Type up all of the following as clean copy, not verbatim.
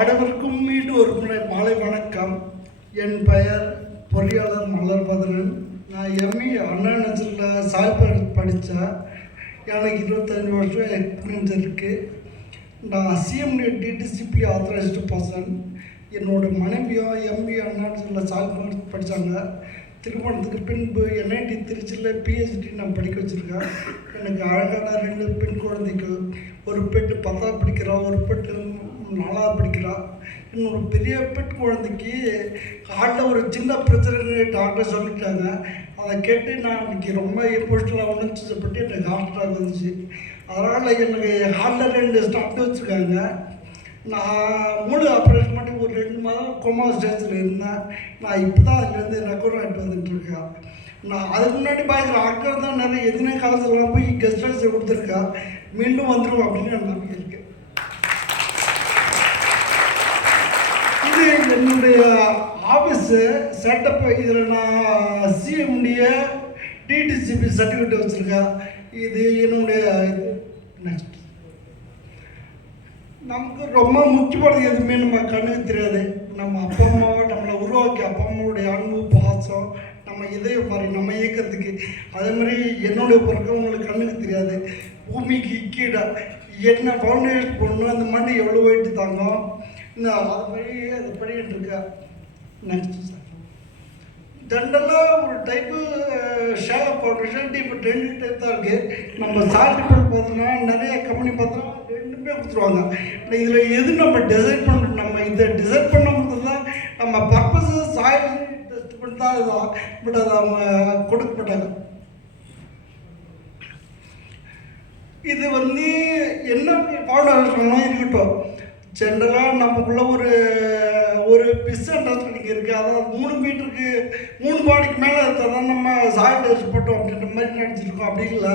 அனைவருக்கும் மீண்டும் ஒரு முறை மாலை வணக்கம். என் பெயர் பொறியாளர் மலர்பதனன். நான் எம்இ அண்ணா யூனிவர்சிட்டியில் சாய்பாடு படித்தேன். எனக்கு 25 வருஷம் எக்ஸ்பீரியன்ஸ் இருக்குது. நான் சிஎம்டி டிடிசிபி ஆத்தரைஸ்டு பர்சன். என்னோடய மனைவியும் எம்இ அண்ணா யூனிவர்சிட்டியில் சாய்பாடு படித்தாங்க. திருமணத்துக்கு பின்பு என்ஐடி திருச்சியில் பிஹெச்டி நான் படிக்க வச்சுருக்கேன். எனக்கு அழகான 2 பெண் குழந்தைகள். ஒரு பெண் 10ஆவது படிக்கிறா, ஒரு பெண் 4ஆவது படிக்கிறா. இன்னொரு பெரிய பெண் குழந்தைக்கு காலில் ஒரு சின்ன பிரச்சனை டாக்டர் சொல்லிட்டாங்க. அதை கேட்டு நான் இன்றைக்கி ரொம்ப எமோஷனலாக உணர்ச்சிப்பட்டு எனக்கு ஹார்ட் அட்டாக் வந்துச்சு. அதனால் எனக்கு ஹார்ட்டில் 2 ஸ்டாப் வச்சுருக்காங்க. நான் 3 ஆப்ரேஷன் பண்ணி ஒரு 2 மாதம் கோமா ஸ்டேஜில் இருந்தேன். நான் இப்போ தான் அதுலேருந்து ரெக்கவர் ஆகிட்டு வந்துட்டுருக்கேன். நான் அதுக்கு முன்னாடி பார்க்குற ஆட்கள் தான் நிறைய எத்தனை காலத்துலாம் போய் கெஸ்ட் ஹவுஸை கொடுத்துருக்கேன். மீண்டும் வந்துடும் அப்படின்னு நான் நம்பிக்கை இருக்கு. இது என்னுடைய ஆஃபீஸு செட்டப். இதில் நான் சிஎம்டிய டிடிசிபி சர்டிஃபிகேட் வச்சுருக்கேன். இது என்னுடைய இது. நெக்ஸ்ட், நமக்கு ரொம்ப முக்கியமானது எதுவுமே நம்ம கண்ணுக்கு தெரியாது. நம்ம அப்பா அம்மாவை நம்மளை உருவாக்கி அப்பா அம்மாவுடைய அன்பு பாசம் நம்ம இதயம் மாதிரி நம்ம இயக்கிறதுக்கு. அதே மாதிரி என்னுடைய பொருட்கள் உங்களுக்கு கண்ணுக்கு தெரியாது. பூமிக்கு கீழே என்ன ஃபவுண்டேஷன் போடணும், அந்த மண்ணு எவ்வளோ வெயிட்டு தாங்கும், இந்த அது மாதிரி அது பண்ணிகிட்டு இருக்கேன். நெக்ஸ்ட் சார், ஜென்ரலாக ஒரு டைப்பு ஷேலோ ஃபவுண்டேஷன் இப்போ 2 டைப் தான் இருக்குது. நம்ம சால்டிபிள் பார்த்தோம்னா நிறைய கம்பெனி பார்த்தோம்னா 2மே கொடுத்துருவாங்க. இதில் எது நம்ம டிசைட் பண்ணுறோம், நம்ம இதை டிசைட் பண்ணும்போது தான் நம்ம பர்பஸு சாயில் டெஸ்ட் பண்ணி தான் இதுதான். பட் அதை அவங்க கொடுக்க மாட்டாங்க. இது என்ன ஃபவுண்டேஷன்லாம் இருக்கட்டும், ஜென்ரலாக நமக்குள்ள ஒரு மிஸ் அண்டர்ஸ்டாண்டிங் இருக்குது. அதாவது 3 மீட்டருக்கு 3 பாடிக்கு மேலே இருந்தால் தான் நம்ம சாயில் டெஸ்ட் போட்டோம் அப்படின்ற மாதிரி நினச்சிருக்கோம். அப்படி இல்லை.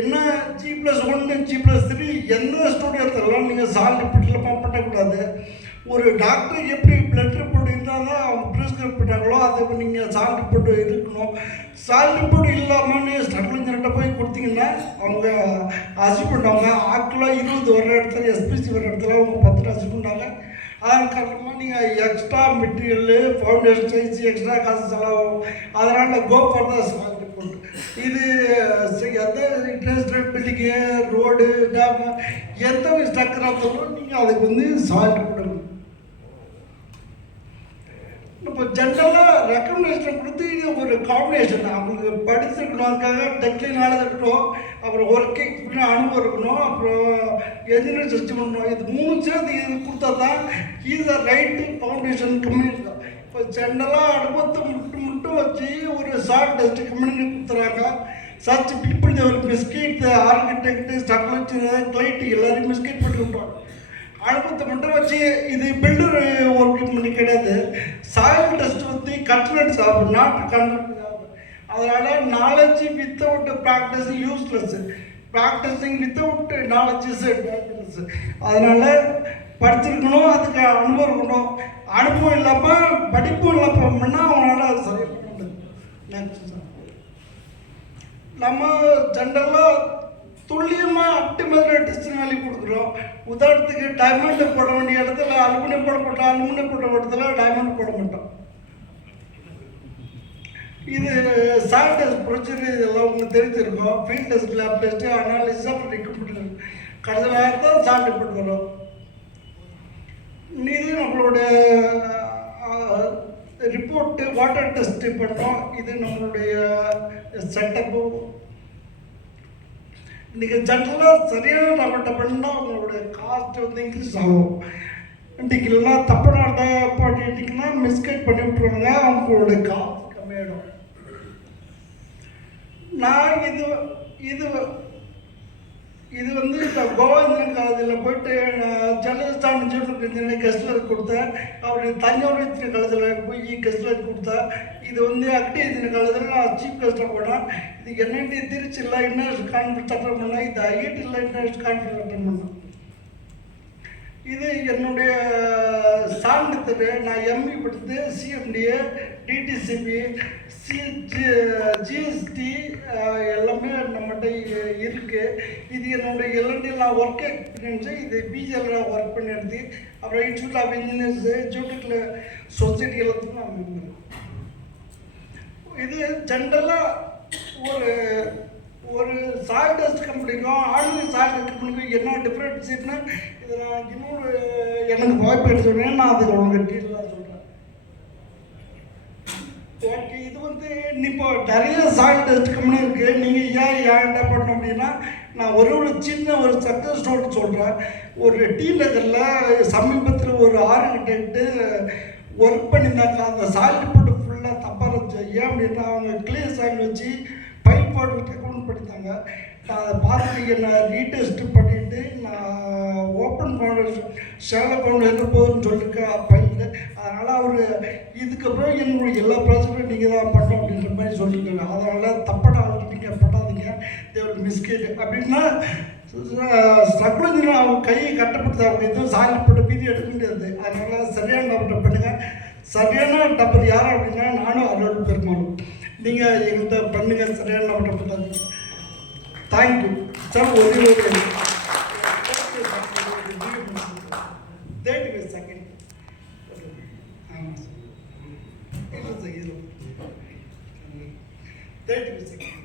என்ன G+1 G+3 எந்த ஸ்டூடியோத்தெல்லாம் நீங்கள் சால்ட் ரிப்போர்ட்டில் பண்ணக்கூடாது. ஒரு டாக்டர் எப்படி பிளட் ரிப்போர்ட் இருந்தால் தான் அவங்க ப்ரிஸ்கிரைப் பண்ணாங்களோ அதை நீங்கள் சால்ட் ரிப்போர்ட் இருக்கணும். சால்ட் ரிப்போர்ட் இல்லாமல் நீங்கள் ஸ்ட்ரகிளிங்கிட்ட போய் கொடுத்தீங்கன்னா அவங்க அசிவ் பண்ணுவாங்க. ஆக்சுவலாக 20 வர இடத்துல எஸ்பிசி வர இடத்துல அவங்க 10 அசிவ் பண்ணாங்க. அதன் காரணமாக நீங்கள் extra material foundation size extra காசு செலவாகும். அதனால் go for the salt report. இது எந்த இன்டர்நேஷ்னல் பில்டிங்கு, ரோடு, டேமு எந்த ஸ்ட்ரக்சராக இருந்தாலும் நீங்கள் அதுக்கு சால்ட் கொடுக்கணும். இப்போ ஜென்ரலாக ரெக்கமெண்டேஷன் கொடுத்து இது ஒரு காம்பினேஷன். அவங்களுக்கு படிச்சிருக்கணும், அதுக்காக டெக்னிக் நாலேஜ் இருக்கணும், அப்புறம் ஒர்க்கிங் அனுபவம் இருக்கணும், அப்புறம் என்ஜினியர் சிஸ்டம் பண்ணணும். இது 3 சேர்த்து இது கொடுத்தா தான் இது ரைட்டு ஃபவுண்டேஷன் கம்யூனிட்டி தான். இப்போ ஜென்ரலாக அனுபவத்தை மட்டும் வச்சு ஒரு சால்ட் டெஸ்ட் கம்யூனிட்டி கொடுத்துறாங்க. சச் பீப்புள் தேவர் மிஸ்கேட் ஆர்கிடெக்ட், ஸ்ட்ரக்சர், கிளைட் எல்லாரையும் மிஸ்கேட் பண்ணி விட்றாங்க. அனுபவத்தை மட்டும் வச்சு இது பில்டர் ஒர்க் பண்ணி கிடையாது. சாயில் டெஸ்ட் கட்லெட் சாப்பிடும், நாட்டு கட்லெட் சாப்பிடும். அதனால் knowledge without practice useless, practising without knowledge is dangerous. அதனால் படிச்சிருக்கணும், அதுக்கு அனுபவம் இருக்கணும். அனுபவம் இல்லாமல் படிப்பும் இல்லாமல் பண்ணால் அவங்களால அது சரியாக பண்ண முடியாது. நெக்ஸ்ட் சார், நம்ம ஜென்ரலாக துல்லியமாக ஆப்டிமைஸ்டு டெஸ்டிங் வேல்யூ கொடுக்குறோம். உதாரணத்துக்கு டைமண்ட் போட வேண்டிய இடத்துல அலுமினியம் போடப்பட்டோம், அலுமினியம் போட்ட இடத்துல டைமண்ட் போட மாட்டோம். இது சால் டெஸ்ட் ப்ரொசீஜர் இதெல்லாம் உங்களுக்கு தெரிஞ்சிருக்கும். Field test, lab test, analysis, அப்புறம் ரெக்கமெண்டேஷன் கடைசியாக தான் சால் ரிப்போர்ட் வரும். இது நம்மளோட ரிப்போர்ட்டு வாட்டர் டெஸ்ட்டு பண்ணோம். இது நம்மளுடைய செட்டப்பு. இன்றைக்கி ஜென்ரலாக சரியான நம்மகிட்ட பண்ணால் அவங்களுடைய காஸ்ட் இன்க்ரீஸ் ஆகும். இன்றைக்கி எல்லாம் தப்பான பண்ணிட்டிங்கன்னா மிஸ்கைட் பண்ணி விட்ருவாங்க, அவங்களுடைய காஸ்ட் கம்மியாயிடும். நான் இது இப்போ கோவிந்தன் காலேஜில் போயிட்டு ஜெர்னலிஸ்டான இன்ஜினியரிங் கெஸ்ட்லர் கொடுத்தேன். அவருடைய தஞ்சாவூர் இன்ஜினியரிங் காலேஜில் போய் கெஸ்ட்லர் கொடுத்தேன். இது அக்டி இன்ஜினியரிங் காலேஜில் நான் சீஃப் கெஸ்ட்டாக போனேன். இது என்ஐடி திருச்சியில் இன்டர்நேஷ்னல் கான்ஃபரன்ஸ் அட்டன் பண்ணேன். இது ஐஐடியில் இன்டர்நேஷ்னல் கான்ஃபரன்ஸ் அட்டன் பண்ணேன். இது என்னுடைய சான்றிதழ். நான் எம்இ படித்து சிஎம்டிஏ, டிடிசிபி, ஜிஎஸ்டி எல்லாமே நம்மகிட்ட இருக்குது. இது என்னுடைய எல்என்டியில் நான் ஒர்க் எக்ஸ்பீரியன்ஸு. இது பிஜியில் நான் ஒர்க் பண்ணிடுது. அப்புறம் இன்ஸ்டியூட் ஆஃப் இன்ஜினியர்ஸு, ஜூட்டில் சொசைட்டி எல்லாத்துக்கும் நான் மெம்பர். இது ஜென்ரலாக ஒரு சாயில் டஸ்ட் கம்பெனிக்கும் ஆர்டினரி சாயில் டஸ்ட் கம்பெனிக்கும் என்ன டிஃப்ரென்ஸ்னா, இது நான் இன்னொரு எனக்கு வாய்ப்பு எடுத்துட்டேன், நான் அதுக்கு உங்களுக்கு டீட்டெயிலாக சொல்கிறேன். ஓகே, இது வந்து இப்போ நிறைய சாயில் டஸ்ட் கம்பெனி இருக்குது. நீங்கள் ஏன் என்ன பண்ணணும் அப்படின்னா, நான் ஒரு சின்ன ஒரு சக்ஸஸ் ஸ்டோரி சொல்கிறேன். ஒரு டி நகரில் சமீபத்தில் ஒரு ஆர்கிடெக்ட்டு ஒர்க் பண்ணியிருந்தாங்க. அந்த சாயில் போட்டு ஃபுல்லாக தப்பாக இருந்துச்சு. ஏன் அப்படின்னா, அவங்க கிளியர் சாயில் வச்சு பைப் போட்டு அக்கௌண்ட் படித்தாங்க. நான் அதை பார்த்துட்டு நான் ரீடெஸ்ட் பண்ணிவிட்டு நான் ஓப்பன் பண்ண ஷேர் அக்கௌண்ட் எங்கே போகுதுன்னு சொல்லியிருக்கேன் பையில். அதனால் அவர் இதுக்கப்புறம் என்னுடைய எல்லா ப்ராஜெக்டும் நீங்கள் தான் பண்ணோம் அப்படின்ற மாதிரி சொல்லியிருக்காங்க. அதனால் தப்பான ஆளுக்கு நீங்கள் பண்ணாதீங்க, தேவல் மிஸ்கேட் அப்படின்னா ஸ்ட்ரகிள் அவங்க கையை கட்டப்படுது. அவங்க எதுவும் சாயில் போட்ட மீதி எடுக்க முடியாது. அதனால் சரியான நம்பர் பண்ணுங்கள். சரியான நம்பர் யாரும் அப்படின்னா நானும் அருள் பெருமாளும். நீங்கள் எங்கள்கிட்ட பண்ணுங்கள், சரியான நம்பர் பண்ணாதீங்க. Thank you sir. ஒரு செகண்ட் ஆமாம் சார், 30 செகண்ட்